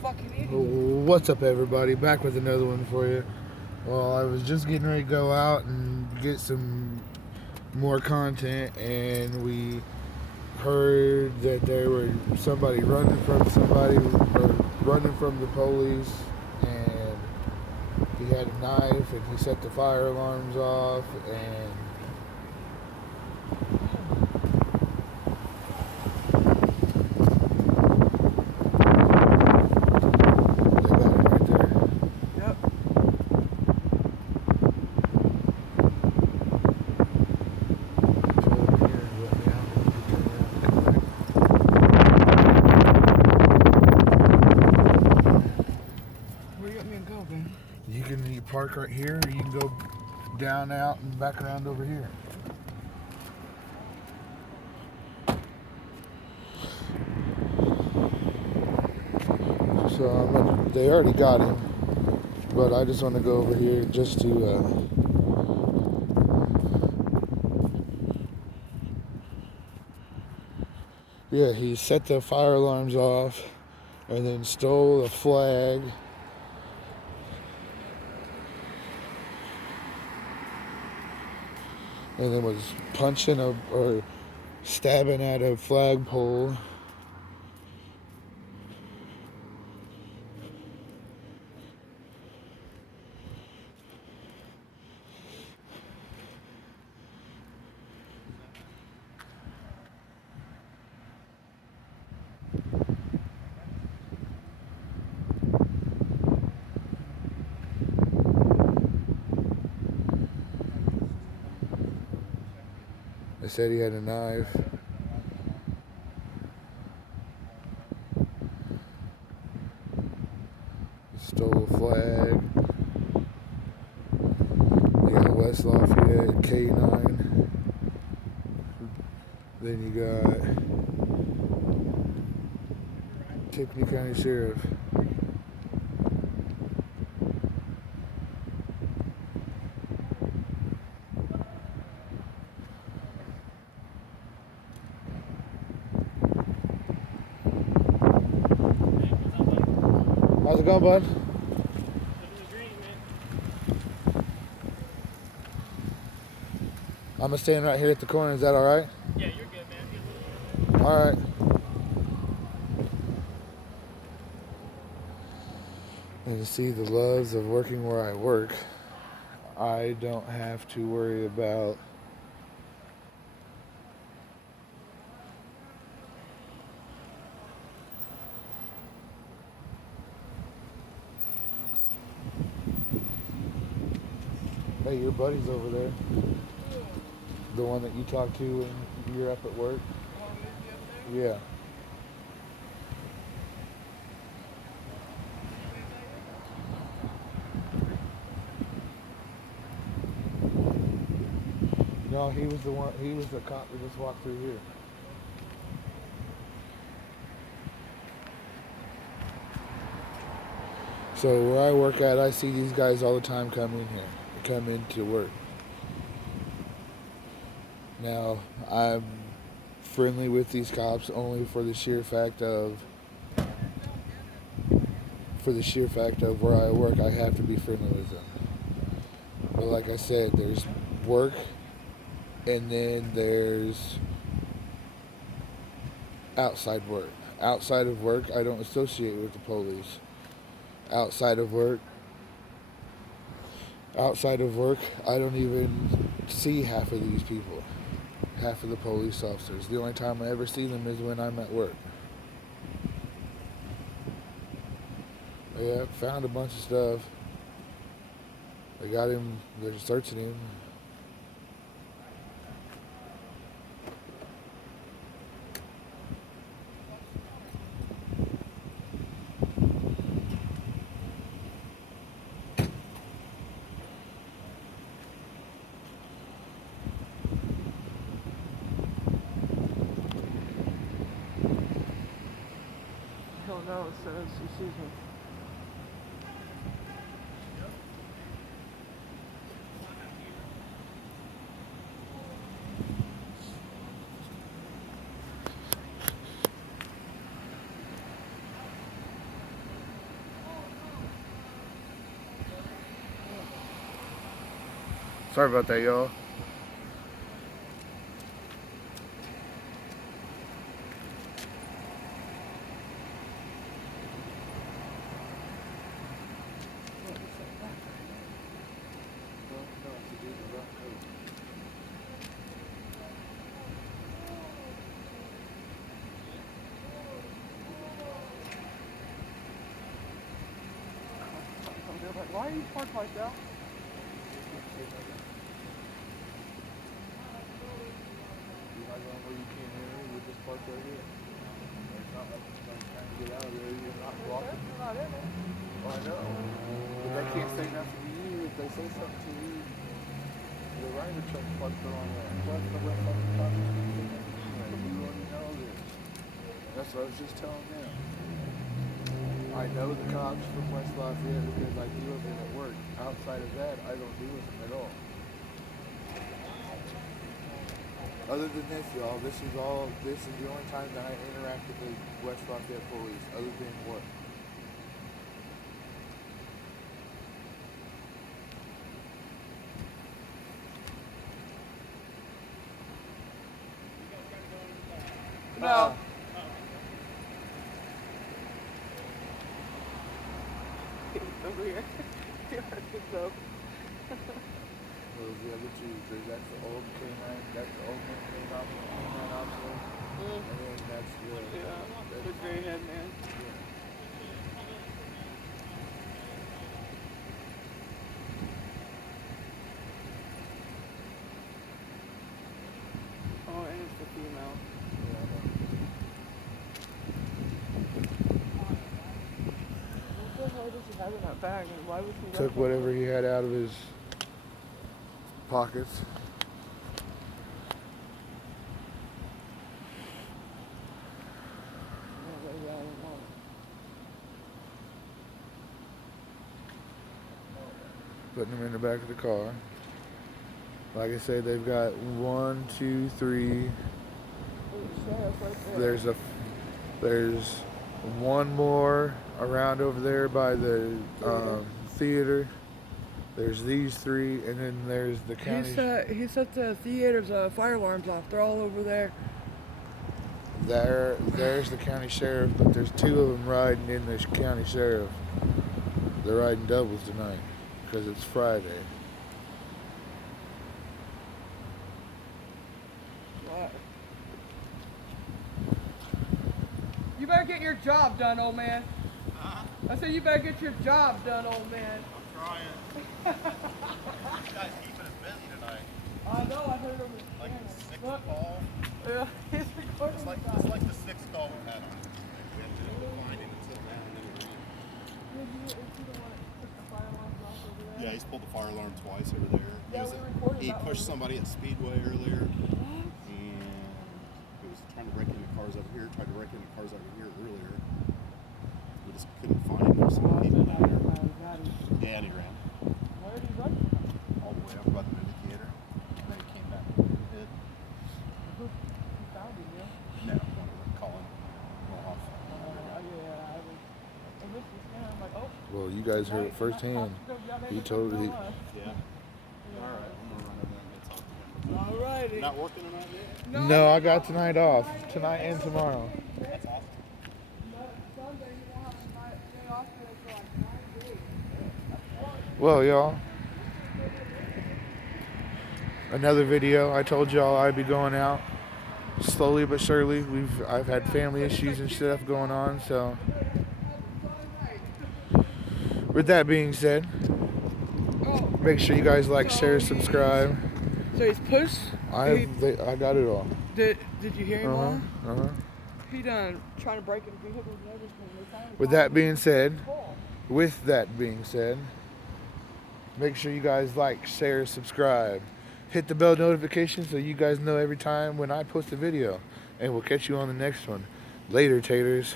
Fucking idiot. What's up, everybody? Back with another one for you. Well, I was just getting ready to go out and get some more content, and we heard that there was somebody running from somebody, or running from the police, and he had a knife, and he set the fire alarms off, and they got him right there. Yep. Where you want me to go, man? You can park right here, or you can go down, out, and back around over here. So they already got him, but I just want to go over here just to yeah, he set the fire alarms off and then stole a flag. And then was punching or stabbing at a flagpole. They said he had a knife. He stole a flag. You got West Lafayette K9. Then you got Tiffany County Sheriff. How's it going, bud? I'm gonna stand right here at the corner. Is that all right? Yeah, you're good, man. All right. And to see the loves of working where I work, I don't have to worry about hey, your buddy's over there. The one that you talk to when you're up at work? Yeah. No, he was the cop that just walked through here. So where I work at, I see these guys all the time come in here, come into work. Now, I'm friendly with these cops only for the sheer fact of where I work, I have to be friendly with them. But like I said, there's work, and then there's outside work. Outside of work, I don't associate with the police. Outside of work, I don't even see half of these people, half of the police officers. The only time I ever see them is when I'm at work. Yeah, found a bunch of stuff. They got him, they're searching him. Hell no, it says, excuse me. Sorry about that, y'all. They're like, why are you parked like that? I know. But they can't say nothing to you. If they say something to you, the Ryder truck parked on there. Plus the west on the top. You already know this. That's what I was just telling them. I know the cops from West Lafayette because I deal with them at work. Outside of that, I don't deal with them at all. Other than this, y'all, this is the only time that I interact with the West Lafayette police, other than work. No. Over here. So. Those are the other two. That's the old canine. That's the old canine officer. And then that's The gray head man. Oh, and it's the female. What the hell does he have in that bag? And why was he Took whatever he had out of his pockets. Putting them in the back of the car. Like I said, they've got 1, 2, 3. There's one more around over there by the theater. There's these 3, and then there's the county. He set the theater's fire alarms off. They're all over there. There's the county sheriff, but there's 2 of them riding in the county sheriff. They're riding doubles tonight because it's Friday. What? You better get your job done, old man. I said you better get your job done, old man. I'm trying. You guys keeping us busy tonight. I know, I heard him. Like the 6th call. Yeah, he's recording. It's like the 6th call we've had on. We have to find him and sit down and then yeah, he's pulled the fire alarm twice over there. He pushed somebody at Speedway earlier. And he was trying to wreck into cars over here, tried to wreck into cars over here earlier. We just couldn't find him. There's some people down there. Yeah, and he ran. Where did he run? All the way up about the movie theater. And then he came back and hid. Who found him, yeah? No, Colin. Well, Well, you guys heard it firsthand. He totally. yeah. Alright, I'm gonna run over there and get talk to him. Alrighty. Not working tonight yet? No, I got tonight off. Tonight and tomorrow. That's awesome. Well, y'all. Another video. I told y'all I'd be going out slowly but surely. I've had family issues and stuff going on, so. With that being said, make sure you guys like, share, subscribe. So he's pushed? I got it all. Did you hear him all? Uh-huh. He done trying to break in vehicles and everything. With that being said, make sure you guys like, share, subscribe. Hit the bell notification so you guys know every time when I post a video. And we'll catch you on the next one. Later, taters.